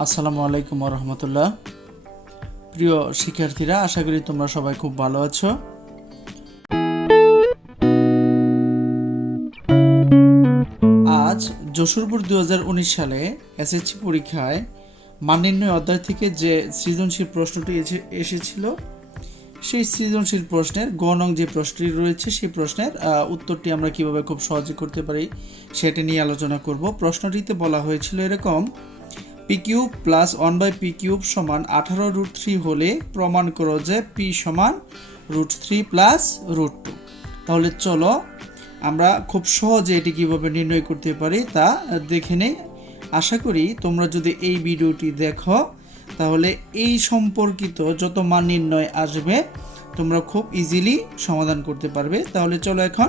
আসসালামু আলাইকুম ওয়া রাহমাতুল্লাহ। প্রিয় শিক্ষার্থীরা, আশা করি তোমরা সবাই খুব ভালো আছো। আজ যশোর বোর্ড 2019 সালে এসএসসি পরীক্ষায় মান নির্ণয় অধ্যায় থেকে যে সৃজনশীল প্রশ্নটি এসেছিল, সেই সৃজনশীল প্রশ্নের গ নং যে প্রশ্নটি রয়েছে, সেই প্রশ্নের উত্তরটি আমরা কিভাবে খুব সহজে করতে পারি সেটা নিয়ে আলোচনা করব। প্রশ্নটিতে বলা হয়েছিল এরকম: P cube plus 1/p cube সমান 18√3 হলে প্রমাণ করো যে পি সমান √3 প্লাস √2। তাহলে চলো আমরা খুব সহজে এটি কিভাবে নির্ণয় করতে পারি তা দেখে নেই। আশা করি তোমরা যদি এই ভিডিওটি দেখো তাহলে এই সম্পর্কিত যত মান নির্ণয় আসবে তোমরা খুব ইজিলি সমাধান করতে পারবে। তাহলে চলো এখন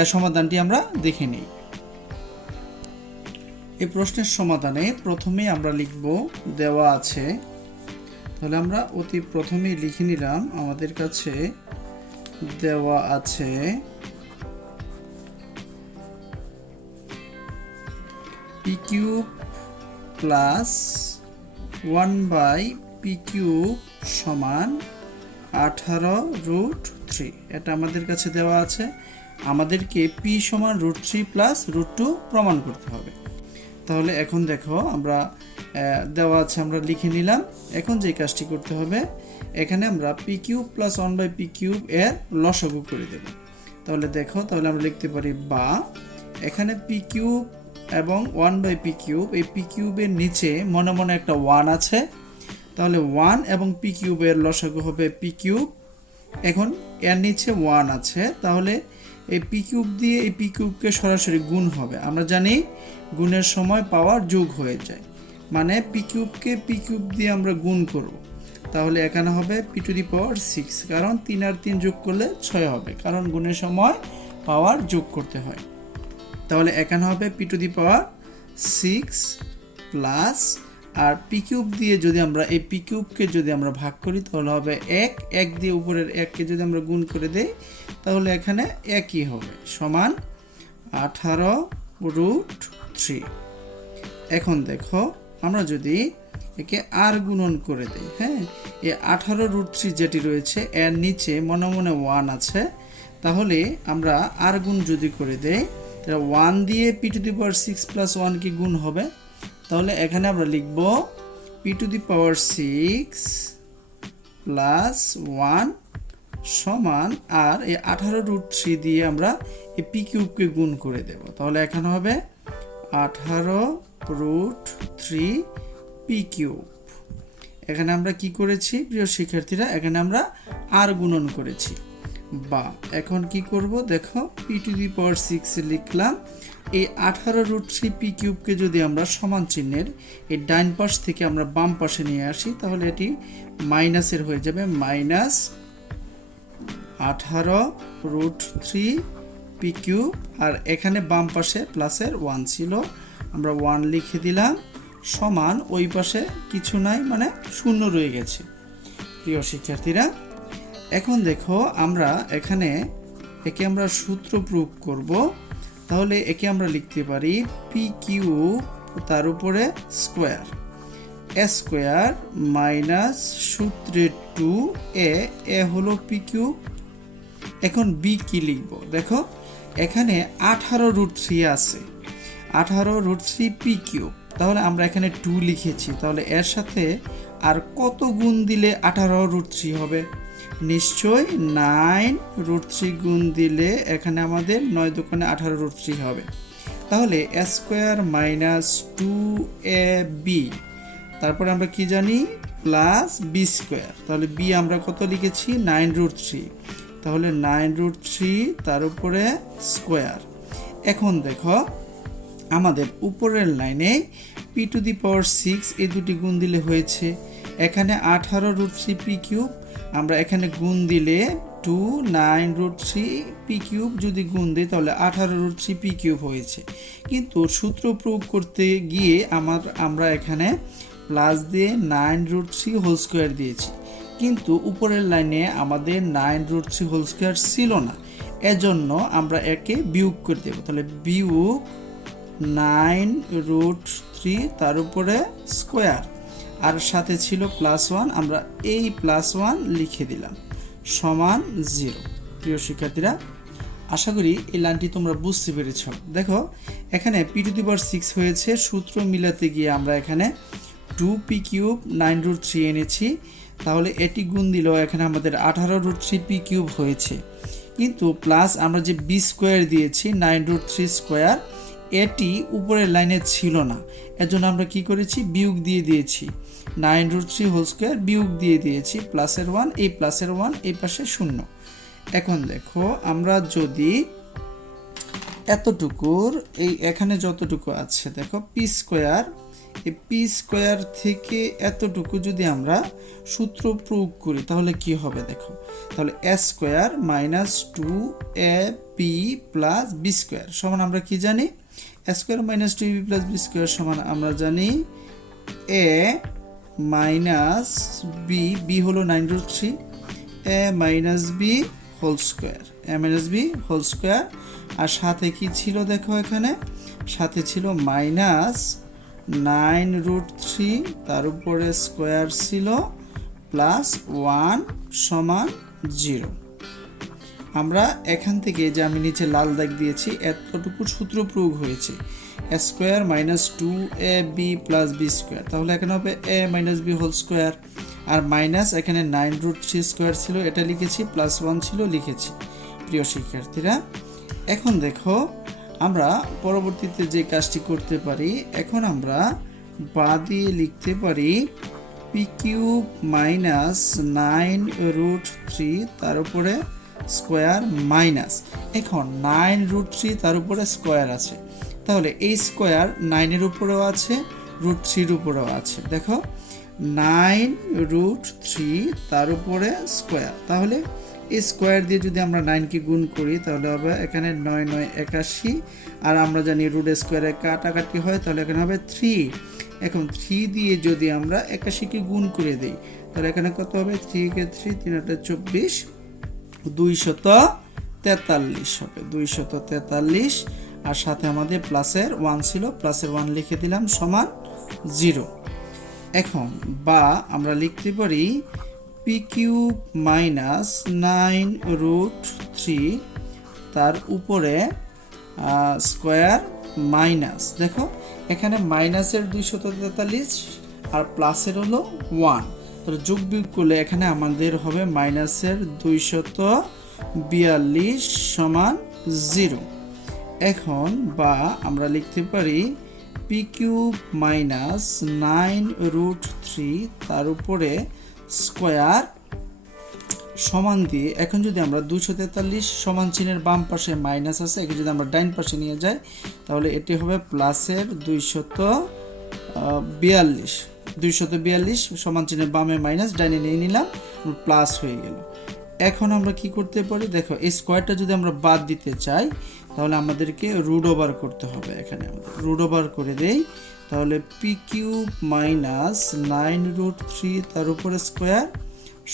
এর সমাধানটি আমরা দেখে নিই। এই প্রশ্নের সমাধানে প্রথমেই আমরা লিখব দেওয়া আছে। তাহলে আমরা অতি প্রথমেই লিখে নিলাম আমাদের কাছে দেওয়া আছে P cube plus 1/p cube সমান 18√3। এটা আমাদের কাছে দেওয়া আছে। আমাদেরকে পি সমান √3 প্লাস √2 প্রমাণ করতে হবে। তাহলে এখন দেখো আমরা দেওয়া আছে, আমরা লিখে নিলাম। এখন যে কাজটি করতে হবে, এখানে আমরা P cube plus 1/p cube এর লসাগু করে দেব। তাহলে দেখো, তাহলে আমরা লিখতে পারি বা এখানে পি কিউব এবং 1/p কিউব, এই পি কিউবের নিচে মনে মনে একটা 1 আছে। তাহলে 1 এবং পি কিউবের লসাগু হবে পি কিউব। এখন এর নিচে 1 আছে, তাহলে এই পি কিউব দিয়ে এই পি কিউবকে সরাসরি গুণ হবে। আমরা জানি গুণের সময় পাওয়ার যোগ হয়ে যায়, মানে পি কিউবকে পি কিউব দিয়ে আমরা গুণ করব। তাহলে এখানে হবে p⁶, কারণ 3 আর 3 যোগ করলে 6 হবে, কারণ গুণের সময় পাওয়ার যোগ করতে হয়। তাহলে এখানে হবে p⁶ প্লাস, আর পি কিউব দিয়ে যদি আমরা এই পি কিউবকে যদি আমরা ভাগ করি তাহলে হবে 1 দিয়ে উপরের 1কে যদি আমরা গুণ করে দেই তাহলে এখানে 1ই হবে, সমান 18√3। এখন দেখো, আমরা যদি একে আর গুণন করে দেই, হ্যাঁ, এই 18√3 যেটি রয়েছে এর নিচে মনে মনে 1 আছে। তাহলে আমরা আর গুণ যদি করে দেই, তাহলে 1 দিয়ে p⁶ প্লাস 1 কি গুণ হবে। তাহলে এখানে আমরা লিখব p⁶ প্লাস 1 সমান, আর এই 18√3 দিয়ে আমরা এই পি কিউবকে গুণ করে দেব। তাহলে এখানে হবে 18√3 পি কিউব। এখানে আমরা কি করেছি প্রিয় শিক্ষার্থীরা, এখানে আমরা আর গুণন করেছি। বা এখন কি করব, দেখো p⁶ লিখলাম। এই 18√3 পি কিউবকে যদি আমরা সমান চিহ্নের এই ডাইন পাশ থেকে আমরা বাম পাশে নিয়ে আসি তাহলে এটি মাইনাসের হয়ে যাবে, মাইনাস 18√3 পি কিউব। আর এখানে বাম পাশে প্লাসের 1 ছিল, আমরা 1 লিখে দিলাম, সমান ওই পাশে কিছু নাই, মানে শূন্য রয়ে গেছে। প্রিয় শিক্ষার্থীরা, এখন দেখো আমরা এখানে একে আমরা সূত্র প্রয়োগ করব। তাহলে একে আমরা লিখতে পারি পি কিউব তার উপরে স্কোয়ার, এ স্কোয়ার মাইনাস সূত্রে 2a, এ হলো পি কিউব। এখন বি কি লিখব, দেখো এখানে 18√3 আছে, 18√3 পি কিউব। তাহলে আমরা এখানে 2 লিখেছি, তাহলে এর সাথে আর কত গুণ দিলে 18√3 হবে? নিশ্চয় 9√3 গুণ দিলে এখানে আমাদের 9 দোকানে 18√3 হবে। তাহলে এ স্কোয়ার মাইনাস 2ab, তারপরে আমরা কি জানি প্লাস বি স্কোয়ার। তাহলে বি আমরা কত লিখেছি 9√3, তাহলে 9√3 তার উপরে স্কোয়ার। এখন দেখো আমাদের উপরের লাইনে p⁶ এই দুটি গুণ দিলে হয়েছে। এখানে 18√3 পি কিউব, আমরা এখানে গুণ দিলে 9√3 পি কিউব যদি গুণ দিই তাহলে 18√3 পি কিউব হয়েছে। কিন্তু সূত্র প্রয়োগ করতে গিয়ে আমরা এখানে প্লাস দিয়ে 9√3 হোল স্কোয়ার দিয়েছি, কিন্তু উপরের লাইনে আমাদের 9√3 হোল স্কোয়ার ছিল না, এজন্য আমরা একে বিয়োগ করে দেব। তাহলে বিয়োগ 9√3 তার উপরে স্কোয়ার। আর সাথে ছিল +1, আমরা এই +1 লিখে দিলাম সমান 0। প্রিয় শিক্ষার্থীরা, আশা করি এই লাইনটি তোমরা বুঝতে পেরেছ। দেখো এখানে p⁶ হয়েছে, সূত্র মিলাতে গিয়ে আমরা এখানে 2p³ 9√3 এনেছি, তাহলে এটি গুণ দিলেও এখানে আমাদের 18√3p³ হয়েছে। কিন্তু প্লাস আমরা যে b² দিয়েছি 9√3², এটি উপরের লাইনে ছিল না, এজন্য আমরা কি করেছি, বিয়োগ দিয়ে দিয়েছি। 9√3² বিয়োগ দিয়ে দিয়েছি, প্লাসের 1 এই প্লাসের 1 এই পাশে 0। এখন দেখো আমরা যদি এতটুকুর এই এখানে যতটুকু আছে দেখো p², এই p² থেকে এতটুকু যদি আমরা সূত্র প্রয়োগ করি তাহলে কি হবে দেখো, তাহলে a² - 2ab + b² সমান আমরা কি জানি, a² - 2ab + b² সমান আমরা জানি a - b, b হলো 9√3, a - b whole square, a - b whole square. আর সাথে কি ছিল দেখো, এখানে সাথে ছিল -9√3, তার উপরে স্কয়ার ছিল +1 সমান 0। আমরা এখান থেকে যে আমি নিচে লাল দাগ দিয়েছি এতটুকু সূত্র প্রয়োগ হয়েছে, a² - 2ab + b², তাহলে এখানে হবে a - b হোল স্কয়ার, আর মাইনাস এখানে 9√3² ছিল এটা লিখেছি, +1 ছিল লিখেছি। প্রিয় শিক্ষার্থীরা, এখন দেখো আমরা পরবর্তীতে যে কাজটি করতে পারি, এখন আমরা বা দিয়ে লিখতে পারি p³ - 9√3 তার উপরে স্কয়ার মাইনাস, এখন 9√3 তার উপরে স্কয়ার আছে, তাহলে এই স্কয়ার 9 এর উপরেও আছে, √3 এর উপরেও আছে। দেখো 9√3 তার উপরে স্কয়ার, তাহলে এই স্কয়ার দিয়ে যদি আমরা 9 কে গুণ করি তাহলে হবে এখানে 9 9 81, আর আমরা জানি √² কাটাকাটি হয়, তাহলে এখানে হবে 3। এখন 3 দিয়ে যদি আমরা 81 কে গুণ করে দেই তাহলে এখানে কত হবে, 3 কে 3 3 8 24, 243 হবে, 243। আর সাথে আমাদের প্লাসের 1 ছিল, প্লাসের 1 লিখে দিলাম সমান 0। এখন বা আমরা লিখতে পারি p³ - 9√3 তার উপরে স্কয়ার মাইনাস, দেখো এখানে মাইনাসের 243 আর প্লাসের হলো 1, তাহলে যোগ বিয়োগ করলে এখানে আমাদের হবে মাইনাসের 242 সমান 0। এখন বা আমরা লিখতে পারি p³ - 9√3 তার উপরে স্কয়ার সমান দিয়ে, এখন যদি আমরা 243 সমান চিহ্নের বাম পাশে মাইনাস আছে, একে যদি আমরা ডাইন পাশে নিয়ে যাই তাহলে এটি হবে প্লাসের 242 সমান চিহ্নের বামে মাইনাস, ডাইনে নিয়ে নিলাম, প্লাস হয়ে গেল। এখন আমরা কি করতে পারি, দেখো এই স্কয়ারটা যদি আমরা বাদ দিতে চাই তাহলে আমাদেরকে √ওভার করতে হবে, এখানে আমাদের √ওভার করে দেই, তাহলে p³ - 9√3 তার উপরে স্কয়ার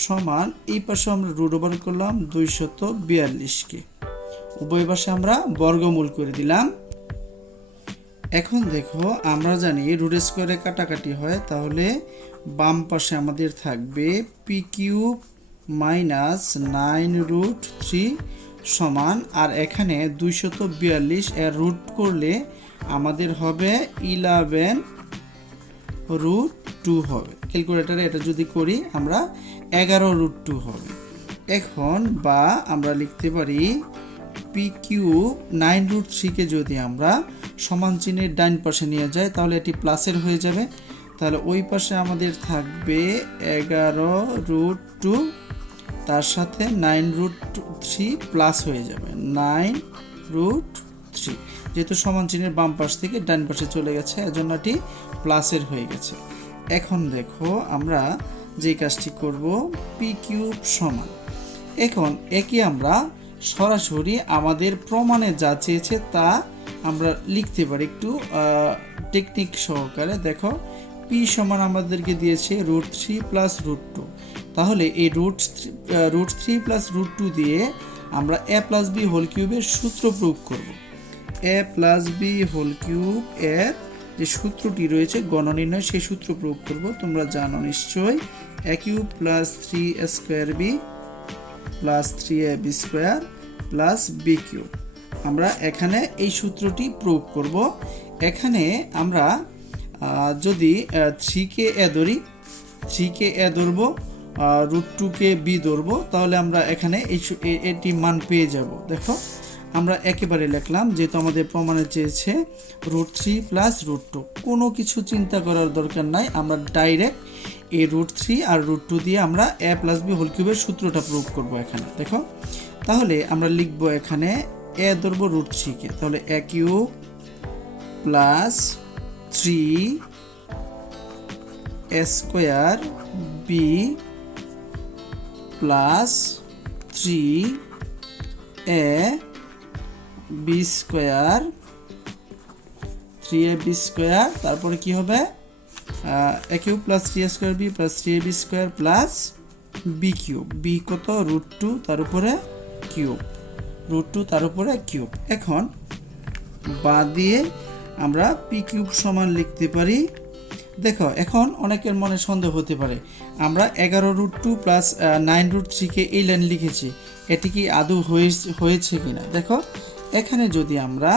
সমান, এই পাশে আমরা √ওভার করলাম 242কে, উভয় পাশে আমরা বর্গমূল করে দিলাম। এখন দেখো আমরা জানি √² কাটাকাটি হয়, তাহলে বাম পাশে আমাদের থাকবে p³ - 9√3 সমান, আর এখানে 242 এর রুট করলে আমাদের হবে 11√2 হবে, ক্যালকুলেটরে এটা যদি করি আমরা 11√2 হবে। এখন বা আমরা লিখতে পারি p³ 9√3 কে যদি আমরা সমান চিহ্নের ডান পাশে নিয়ে যাই তাহলে এটি প্লাসের হয়ে যাবে, তাহলে ওই পাশে আমাদের থাকবে 11√2, তার সাথে 9√3 প্লাস হয়ে যাবে 9√3, যেহেতু সমান চিহ্নের বাম পাশ থেকে ডান পাশে চলে গেছে এজন্য এটি প্লাসের হয়ে গেছে। এখন দেখো আমরা যে কাজটি করব, p³ সমান, এখন একে আমরা সরাসরি আমাদের প্রমাণে যা চেয়েছে তা আমরা লিখতে পারি একটু টেকনিক সহকারে। দেখো p সমান আমাদেরকে দিয়েছে √3 + √2, তাহলে এই √3 + √2 দিয়ে আমরা a + b হোল কিউবের সূত্র প্রয়োগ করব। a + b হোল কিউব এর যে সূত্রটি রয়েছে গণ নির্ণয় সেই সূত্র প্রয়োগ করব। তোমরা জানো নিশ্চয়ই a cube plus 3a square B plus 3ab square plus B cube. আমরা এখানে এই সূত্রটি প্রয়োগ করব। এখানে আমরা যদি 3কে এ ধরি, 3কে এ ধরবো, √2কে বি ধরবো, তাহলে আমরা এখানে এটি মান পেয়ে যাব। দেখো আমরা একেবারে লিখলাম, যেহেতু আমাদের প্রমাণে চেয়েছে √3 প্লাস √2, কোনো কিছু চিন্তা করার দরকার নাই, আমরা ডাইরেক্ট এই √3 আর √2 দিয়ে আমরা a প্লাস বি হোল কিউবের সূত্রটা প্রয়োগ করব এখানে। দেখো তাহলে আমরা লিখব এখানে a ধরবো √3কে, তাহলে a cube plus 3a square B plus 3a B square, 3ab square, তারপরে কি হবে a cube plus 3a square B plus 3ab square plus B cube. B কত? √2 তার উপরে কিউব, √2 তার উপরে কিউব। এখন বাদ দিয়ে আমরা পি কিউব সমান লিখতে পারি। দেখো এখন অনেকের মনে সন্দেহ হতে পারে, আমরা 11√2 প্লাস 9√3কে এই লাইন লিখেছি, এটি কি আদৌ হয়েছে কিনা। দেখো এখানে যদি আমরা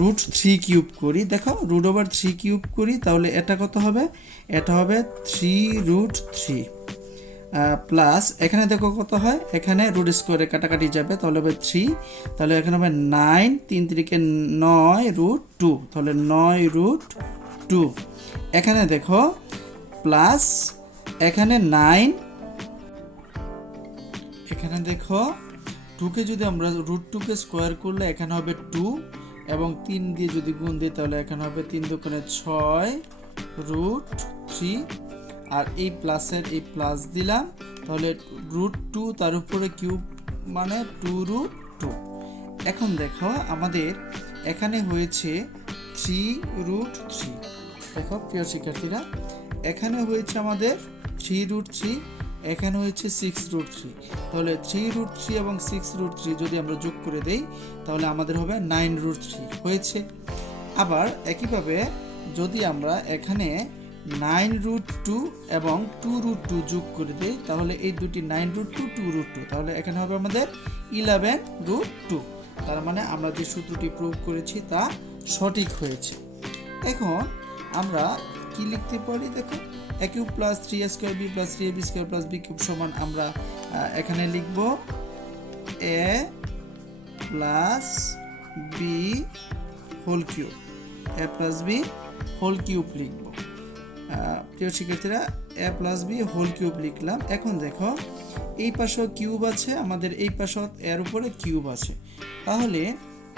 √3 কিউব করি, দেখো √3 কিউব করি, তাহলে এটা কত হবে? এটা হবে 3√3 প্লাস এখানে দেখো কত হয়, এখানে রুট স্কোয়ারে কাটাকাটি যাবে, তাহলে হবে 3, তাহলে এখানে হবে 9, 3 3 9√2, তাহলে 9√2। এখানে দেখো প্লাস এখানে 9, এখানে দেখো 2কে যদি আমরা √2কে স্কোয়ার করলে এখানে হবে 2, এবং 3 দিয়ে যদি গুণ দিই তাহলে এখানে হবে 3 দুগুণে 6√3, আর এই প্লাসের এই প্লাস দিলাম, তাহলে √2 তার উপরে কিউব মানে 2√2। এখন দেখো আমাদের এখানে হয়েছে 3√3। দেখো প্রিয় শিক্ষার্থীরা, এখানে হয়েছে আমাদের 3√3, এখানে হয়েছে 6√3, তাহলে 3√3 এবং 6√3 যদি আমরা যোগ করে দেই তাহলে আমাদের হবে 9√3 হয়েছে। আবার একইভাবে যদি আমরা এখানে 9√2 এবং 2√2 যোগ করে দেই তাহলে এই দুটি 9√2 2√2, তাহলে এখানে হবে আমাদের 11√2। তার মানে আমরা যে সূত্রটি প্রয়োগ করেছি তা সঠিক হয়েছে। এখন আমরা কি লিখতে পারি? দেখো a cube plus 3a square B plus 3ab square plus B cube সমান আমরা এখানে লিখব a plus B whole cube, a plus B whole cube লিখব। প্রিয় শিক্ষার্থীরা a plus B whole cube লিখলাম। এখন দেখো এই পাশেও কিউব আছে, আমাদের এই পাশেও এর উপরে কিউব আছে, তাহলে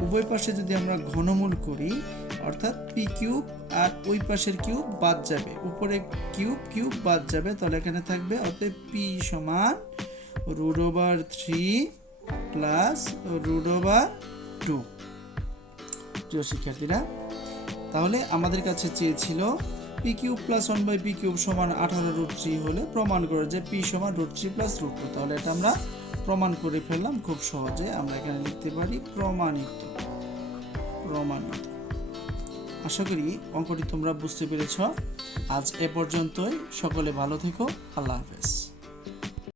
উভয় পাশে যদি আমরা ঘনমূল করি অর্থাৎ পি কিউব আর ওই পাশের কিউব বাদ যাবে, উপরে কিউব কিউব বাদ যাবে, তাহলে এখানে থাকবে অতএব পি সমান √3 প্লাস √2। প্রিয় শিক্ষার্থীরা তাহলে আমাদের কাছে চেয়েছিল পি কিউব প্লাস 1/পি কিউব সমান 18√3 হলে প্রমাণ করে যে পি সমান √3 প্লাস √2। তাহলে এটা আমরা প্রমাণ করে ফেললাম খুব সহজে। আমরা এখানে লিখতে পারি প্রমাণিত। আশা করি অঙ্কটি তোমরা বুঝতে পেরেছ। আজ এ পর্যন্তই। সকলে ভালো থেকো। আল্লাহ হাফেজ।